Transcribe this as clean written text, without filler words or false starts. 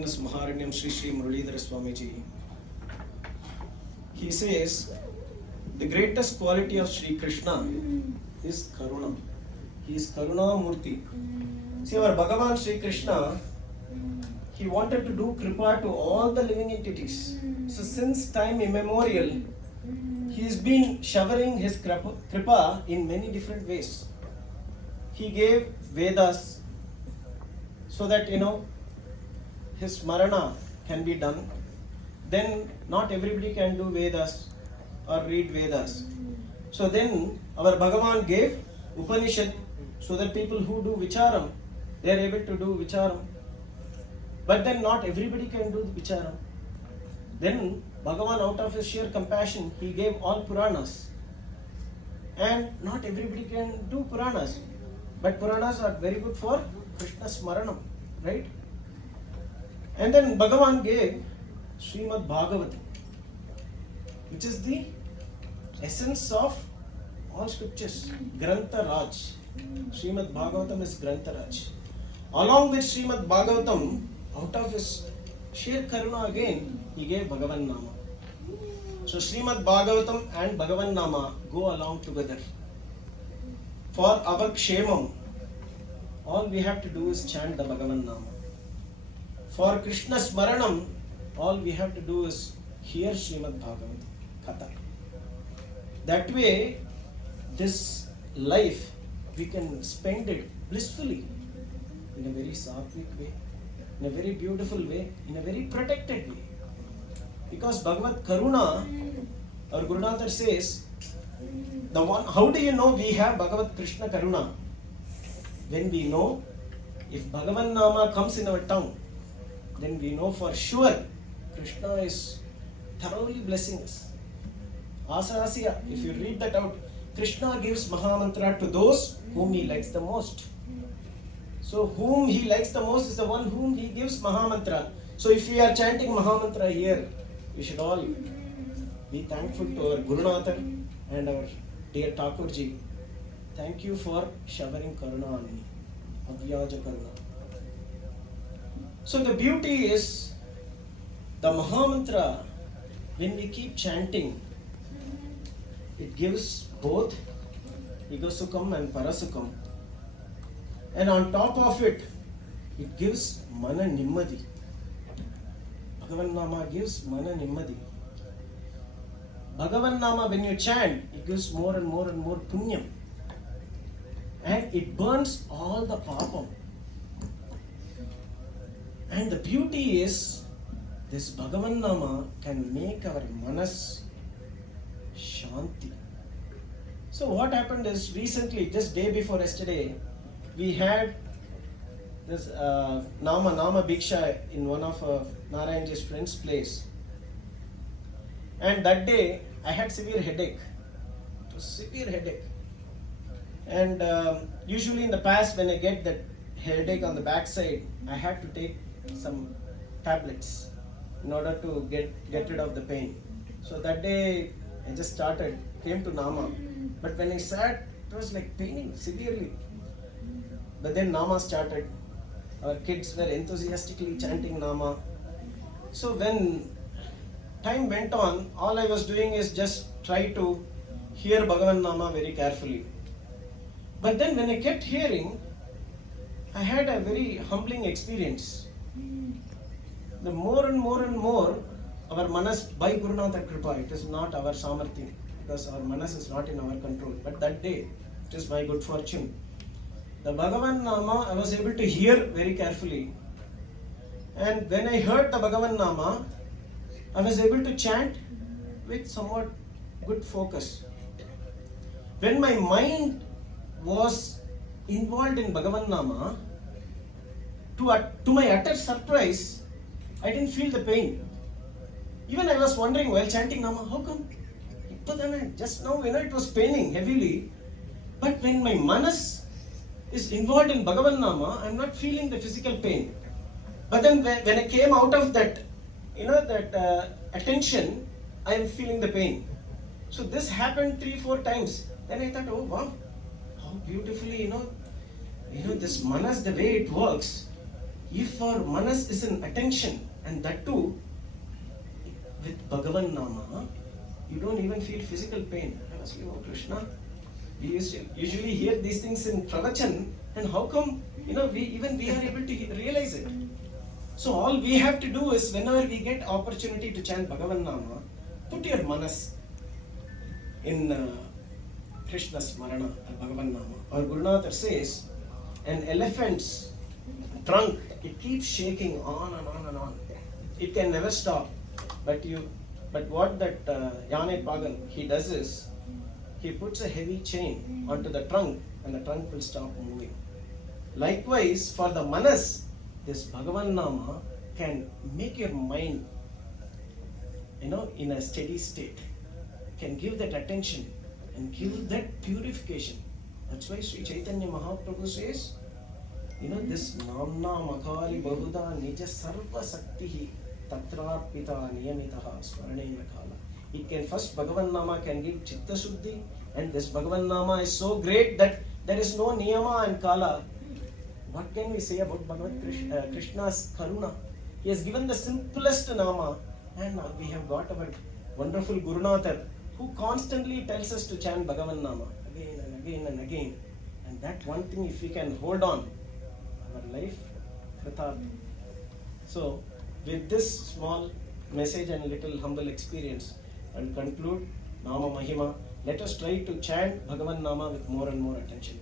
Maharanyam Sri Sri Muralidhara Swamiji. He says the greatest quality of Sri Krishna is Karuna. He is Karuna Murti. See, our Bhagavan Sri Krishna, he wanted to do kripa to all the living entities. So since time immemorial, he has been showering his kripa in many different ways. He gave Vedas so that his Smarana can be done. Then not everybody can do Vedas or read Vedas. So then our Bhagavan gave Upanishad so that people who do Vicharam, they are able to do Vicharam. But then not everybody can do the Vicharam. Then Bhagavan, out of his sheer compassion, he gave all Puranas. And not everybody can do Puranas. But Puranas are very good for Krishna Smaranam, right? And then Bhagavan gave Srimad Bhagavatam, which is the essence of all scriptures. Grantha Raj. Srimad Bhagavatam is Grantha Raj. Along with Srimad Bhagavatam, out of his sheer karuna again, he gave Bhagavan Nama. So Srimad Bhagavatam and Bhagavan Nama go along together. For our kshemam, all we have to do is chant the Bhagavan Nama. For Krishna Smaranam, all we have to do is hear Srimad Bhagavatam Katha. That way, this life, we can spend it blissfully, in a very sattvic way, in a very beautiful way, in a very protected way. Because Bhagavad Karuna, our Gurunatha says, the one, how do you know we have Bhagavad Krishna Karuna? When we know, if Bhagavan Nama comes in our tongue, then we know for sure Krishna is thoroughly blessing us. Asasya, if you read that out, Krishna gives Mahamantra to those whom he likes the most. So whom he likes the most is the one whom he gives Mahamantra. So if we are chanting Mahamantra here, we should all be thankful to our Gurunatha and our dear Thakurji. Thank you for showering Karuna on me. Avyaja Karuna. So the beauty is, the Mahamantra, when we keep chanting, it gives both Igasukam and Parasukam. And on top of it, it gives Mana Nimmadi. Bhagavan Nama gives Mana Nimmadi. Bhagavan Nama, when you chant, it gives more and more and more punyam. And it burns all the papam. And the beauty is, this Bhagavan Nama can make our manas shanti. So what happened is, recently, just day before yesterday, we had this Nama Bhiksha in one of Narayanji's friend's place. And that day, I had severe headache. It was severe headache. And usually in the past, when I get that headache on the backside, I had to take some tablets in order to get rid of the pain. So that day, I just came to Nama. But when I sat, it was like paining severely. But then Nama started. Our kids were enthusiastically chanting Nama. So when time went on, all I was doing is just try to hear Bhagavan Nama very carefully. But then when I kept hearing, I had a very humbling experience. The more and more and more, our manas, by Gurunatha Kripa, it is not our samarthi, because our manas is not in our control. But that day, it is my good fortune. The Bhagavan Nama, I was able to hear very carefully. And when I heard the Bhagavan Nama, I was able to chant with somewhat good focus. When my mind was involved in Bhagavan Nama, to my utter surprise, I didn't feel the pain. Even I was wondering while chanting Nama, how come? Just now, it was paining heavily. But when my manas is involved in Bhagavan Nama, I'm not feeling the physical pain. But then when I came out of that, attention, I am feeling the pain. So this happened 3-4 times. Then I thought, oh wow, how beautifully, this manas, the way it works, If our manas is in attention, and that too with Bhagavan Nama, you don't even feel physical pain. I was like, oh Krishna, we usually hear these things in pravachan, and how come we are able to realize it? So all we have to do is, whenever we get opportunity to chant Bhagavan Nama, put your manas in Krishna's Smarana or Bhagavan Nama. Our Gurunatha says, an elephant's trunk, it keeps shaking on and on and on. It can never stop. But what that Yane Pagan, he does is, he puts a heavy chain onto the trunk and the trunk will stop moving. Likewise, for the manas, this Bhagavan Nama can make your mind, in a steady state, can give that attention and give that purification. That's why Sri Chaitanya Mahaprabhu says, this Namna Makali Bahuda Nija Sarva Saktihi Tatrarpita Niyamitaha Smaranena Kala. It can first, Bhagavan Nama can give Chitta Shuddhi, and this Bhagavan Nama is so great that there is no Niyama and Kala. What can we say about Krishna's Karuna? He has given the simplest Nama, and we have got our wonderful Gurunatha who constantly tells us to chant Bhagavan Nama again and again and again. And that one thing, if we can hold on, our life, Kritartha. So, with this small message and little humble experience, I'll conclude Nama Mahima. Let us try to chant Bhagavan Nama with more and more attention.